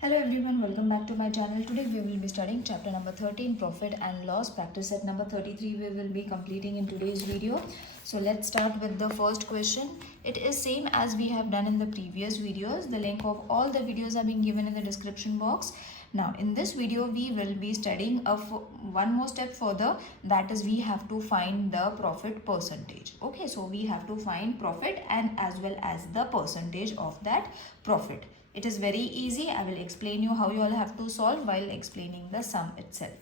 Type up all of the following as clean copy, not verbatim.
Hello everyone, welcome back to my channel. Today we will be studying chapter number 13, profit and loss. Practice set number 33 we will be completing in today's video. So let's start with the first question. It is same as we have done in the previous videos. The link of all the videos are being given in the description box. Now in this video we will be studying one more step further, that is we have to find the profit percentage. Okay, so we have to find profit and as well as the percentage of that profit. It is very easy. I will explain you how you all have to solve while explaining the sum itself.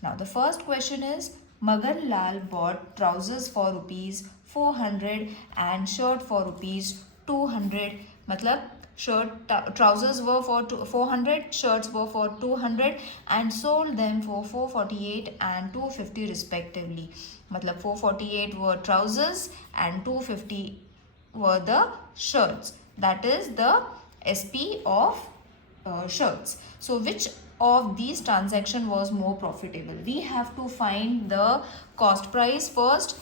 Now the first question is, Magan Lal bought trousers for rupees 400 and shirt for rupees 200. Matlab trousers were for 400, shirts were for 200 and sold them for 448 and 250 respectively. Matlab 448 were trousers and 250 were the shirts. That is the SP of shirts. So which of these transaction was more profitable? We have to find the cost price first.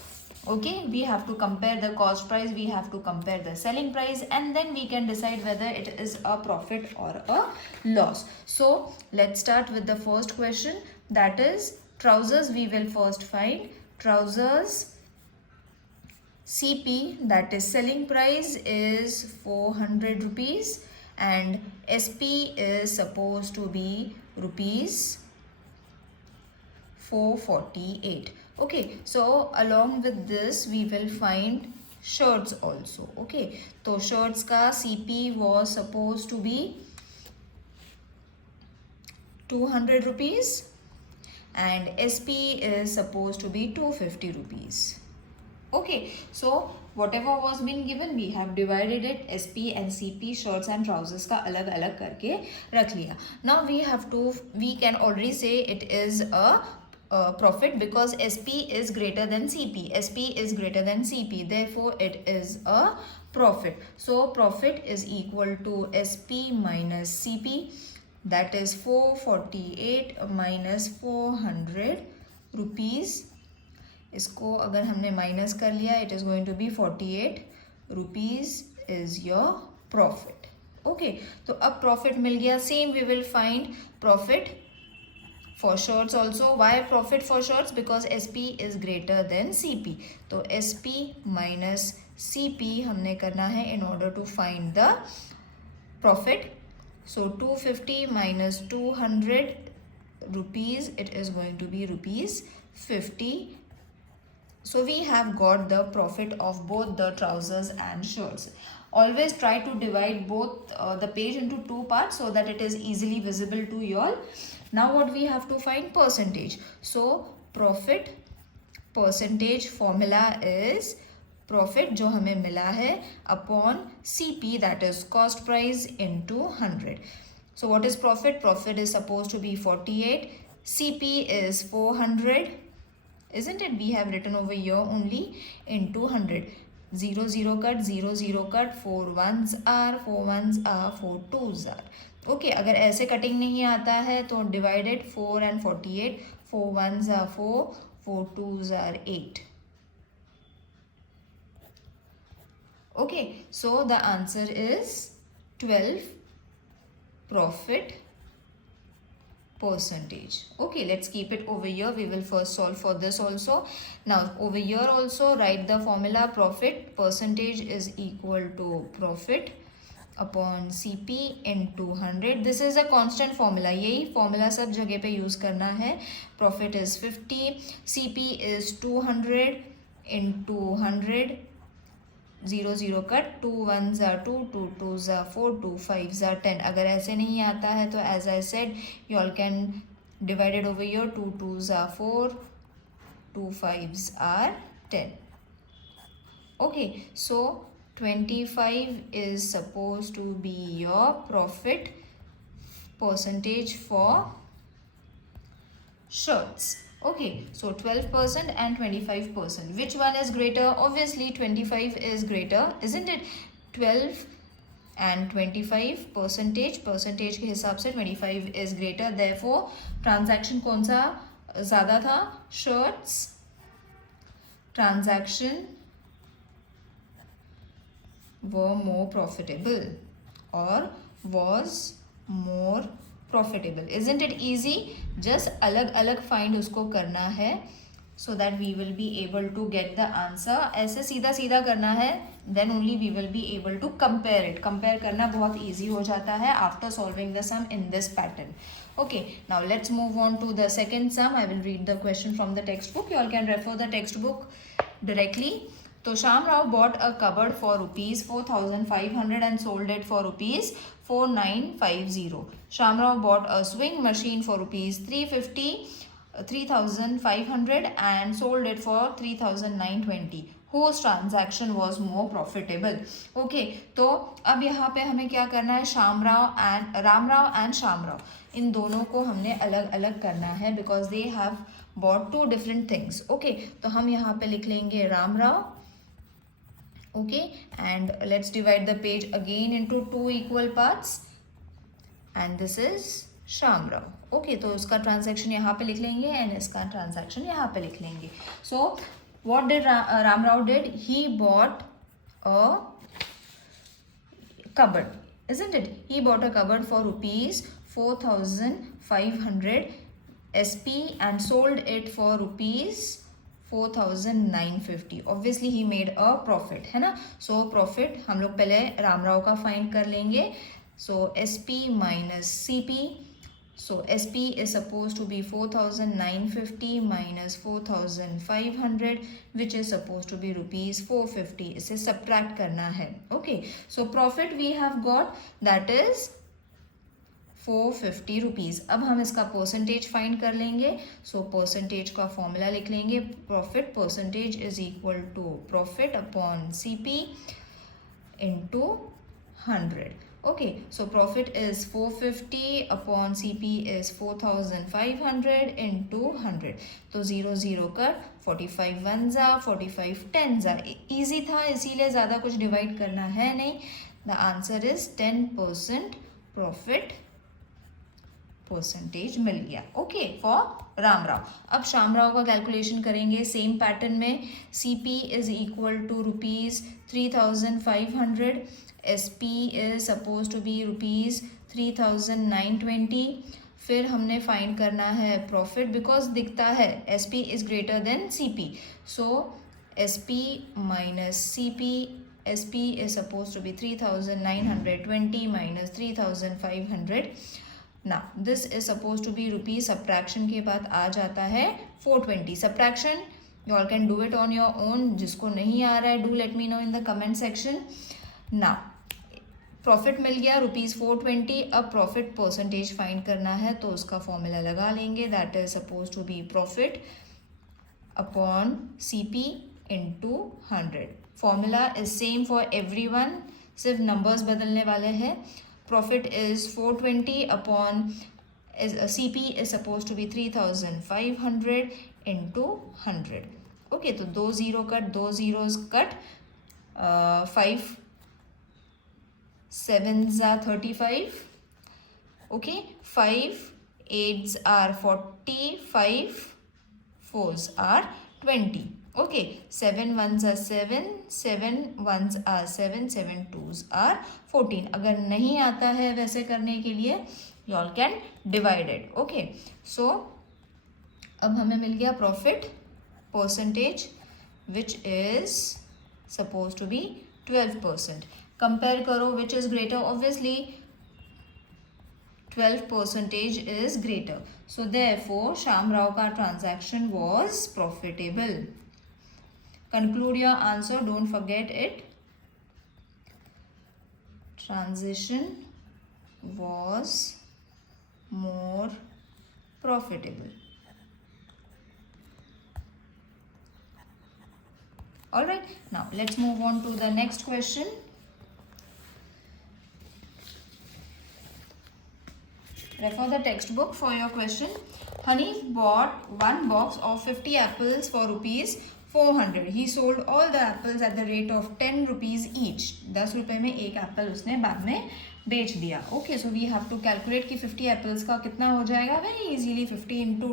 Okay, we have to compare the cost price, we have to compare the selling price, and then we can decide whether it is a profit or a loss. So let's start with the first question, that is trousers. We will first find trousers. CP, that is selling price, is 400 rupees and SP is supposed to be rupees 448. Okay, so along with this we will find shirts also. Okay, so shirts ka CP was supposed to be 200 rupees and SP is supposed to be 250 rupees. Okay, so whatever was been given, we have divided it. SP and CP, shirts and trousers का अलग अलग करके रख लिया. Now we can already say it is a profit because SP is greater than CP. SP is greater than CP. Therefore, it is a profit. So profit is equal to SP minus CP. That is 448 minus 400 rupees. इसको अगर हमने minus कर लिया, it is going to be 48 rupees is your profit. Okay, तो अब profit मिल गया. Same we will find profit for shirts also. Why profit for shirts? Because S P is greater than C P. तो S P minus C P हमने करना है in order to find the profit. So 250 minus 200 rupees, it is going to be rupees 50. So we have got the profit of both the trousers and shirts. Always try to divide both the page into two parts so that it is easily visible to you all. Now what we have to find? Percentage. So profit percentage formula is profit जो हमें मिला है upon CP, that is cost price, into 100. So what is profit? Profit is supposed to be 48. CP is 400. Isn't it? We have written over here only into 100. 0 0 cut, 0 0 cut, 4 1s are, 4 1s are, 4 2s are. Okay, अगर ऐसे cutting नहीं आता है तो divided 4 and 48. 4 1s are 4, 4 2s are 8. Okay, so the answer is 12 profit percentage. Okay, let's keep it over here. We will first solve for this also. Now over here also write the formula. Profit percentage is equal to profit upon CP into 100. This is a constant formula. यही formula सब जगह पे use करना है. Profit is 50, CP is 200 into 100. 0 0 cut, 2 1s are 2, 2 2s are 4, 2 5s are 10. अगर ऐसे नहीं आता है तो as I said, you all can divide it over here. 2 2s are 4, 2 5s are 10. Okay, so 25 is supposed to be your profit percentage for shirts. Okay, so 12% and 25%. Which one is greater? Obviously 25 is greater, isn't it? 12 and 25 percentage के हिसाब से 25 is greater. Therefore transaction कौन सा ज़्यादा था? Shirts transaction were more profitable or was more profitable. Isn't it easy? Just अलग अलग find उसको करना है so that we will be able to get the answer. ऐसे सीधा सीधा करना है, then only we will be able to compare it. Compare करना बहुत easy हो जाता है after solving the sum in this pattern. Okay, now let's move on to the second sum. I will read the question from the textbook. You all can refer the textbook directly. So Shyam Rao bought a cupboard for rupees 4,500 and sold it for rupees 4,950. Shyam Rao bought a sewing machine for rupees 3,500 and sold it for 3,920. Whose transaction was more profitable? Okay, तो अब यहाँ पे हमें क्या करना है, Ram Rao and Shyam Rao, इन दोनों को हमने अलग अलग करना है because they have both two different things. Okay, तो हम यहाँ पे लिख लेंगे Ram Rao. Okay, and let's divide the page again into two equal parts, and this is Shyam Rao. Okay, तो उसका transaction यहाँ पे लिख लेंगे and इसका transaction यहाँ पे लिख लेंगे. So what did Ram Rao did? He bought a cupboard, isn't it? He bought a cupboard for rupees 4,500 SP and sold it for rupees 4,950. Obviously he made a profit, है ना. So profit हम लोग पहले राम राव का find कर लेंगे. So SP minus CP. So SP is supposed to be 4,950 minus 4,500 which is supposed to be rupees 450. इसे subtract करना है. Okay, so profit we have got, that is 450 rupees. अब हम इसका परसेंटेज फाइंड कर लेंगे. सो परसेंटेज का formula लिख लेंगे. Profit percentage is equal to profit upon CP into 100. Okay, so profit is 450 upon CP is 4,500 into 100. तो 0 0 कर, 45 1 जा, 45 10 जा. ईजी था इसीलिए ज़्यादा कुछ डिवाइड करना है नहीं. The answer is 10% profit percentage मिल गया. Okay, for Ram Rao. अब श्याम राव का कैलकुलेशन करेंगे सेम पैटर्न में. CP is equal to rupees 3,500. SP is suppose to be rupees 3,920. फिर हमने फाइंड करना है प्रॉफिट बिकॉज दिखता है SP is greater than CP. सो SP minus CP. SP is suppose to be 3,920 minus 3,500. Now this is supposed to be rupees. Subtraction के बाद आ जाता है 420. Subtraction you all can do it on your own. जिसको नहीं आ रहा है do let me know in the comment section. Now profit मिल गया रुपीज़ 420. अब प्रॉफिट परसेंटेज फाइंड करना है तो उसका फॉर्मूला लगा लेंगे. That is suppose to be profit upon CP into 100. Formula is same for everyone, सिर्फ नंबर्स बदलने वाले हैं. Profit is 420 upon CP is supposed to be 3,500 into 100. Okay, तो 2 0 cut, 2 zeros cut, 5 7s are 35. Okay, 5 8s are 40, 5 4s are 20. Okay, 7 1s are 7, 7 1s are 7, 7 2s are 14. अगर नहीं आता है वैसे करने के लिए you all can divide it. Okay, so अब हमें मिल गया profit percentage which is supposed to be 12%. Compare करो which is greater. Obviously 12% is greater. So therefore Shyam Rao का transaction was profitable. Conclude your answer, don't forget it. Transition was more profitable. Alright, now let's move on to the next question. Refer the textbook for your question. Hanif bought one box of 50 apples for rupees 400. He sold all the apples at the rate of 10 rupees each. 10 रुपए में एक Apple उसने बाद में बेच दिया. Okay, so we have to calculate कि 50 apples का कितना हो जाएगा. Very easily 50 into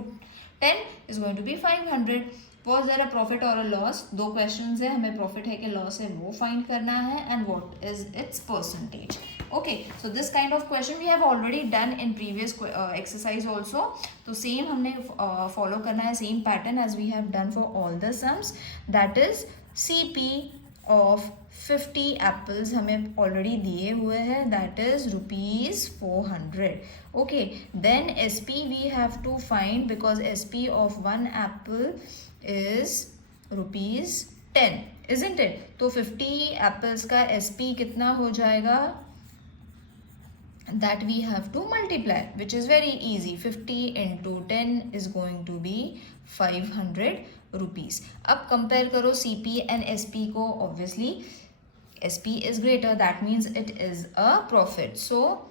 10 is going to be 500. Was there a profit और अ लॉस? 2 क्वेश्चन है, हमें प्रॉफिट है कि लॉस है वो फाइंड करना है. And what is it's percentage. Okay, so this kind of question we have already done in previous exercise also. तो same हमने follow करना है same pattern as we have done for all the sums. That is CP of 50 apples हमें already दिए हुए हैं, that is rupees 400. Okay, then SP we have to find because SP of one apple is rupees 10, isn't it? तो 50 apples का SP कितना हो जाएगा? That we have to multiply, which is very easy. 50 into 10 is going to be 500 rupees. अब compare करो CP and SP को. Obviously SP is greater, that means it is a profit. So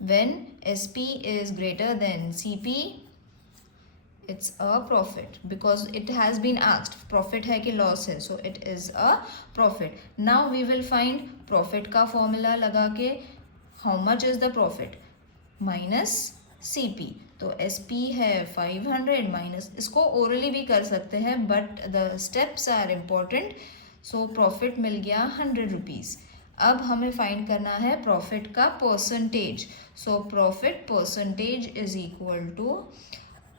when SP is greater than CP, it's a profit because it has been asked profit है कि loss है, so it is a profit. Now we will find profit का formula लगा के how much is the profit minus CP. तो SP है 500 minus, इसको orally भी कर सकते हैं but the steps are important. So profit मिल गया 100 rupees. अब हमें find करना है profit का percentage. So profit percentage is equal to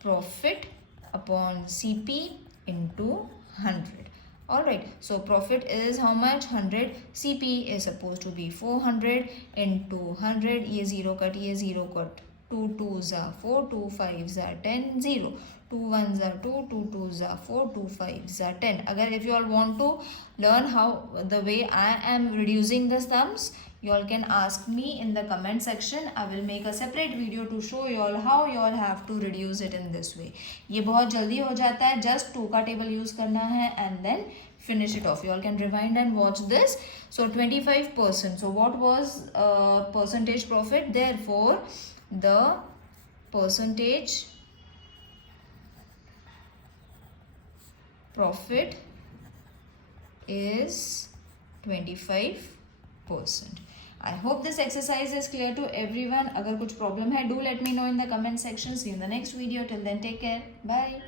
profit upon CP into 100. Alright, so profit is how much? 100. CP is supposed to be 400 into 100. ये 0 cut, ये 0 cut. 2 2s are 4, 2 5s are 10, 0. 2 1s are 2, 2 2s are 4, 2 5s are 10. अगर if you all want to learn how the way I am reducing the sums, you all can ask me in the comment section. I will make a separate video to show you all how you all have to reduce it in this way. ये बहुत जल्दी हो जाता है, just 2 का table use करना है and then finish it off. You all can rewind and watch this. So 25%. So what was percentage profit? Therefore the percentage profit is 25%. I hope this exercise is clear to everyone. अगर कुछ problem है, do let me know in the comment section. See you in the next video. Till then, take care. Bye.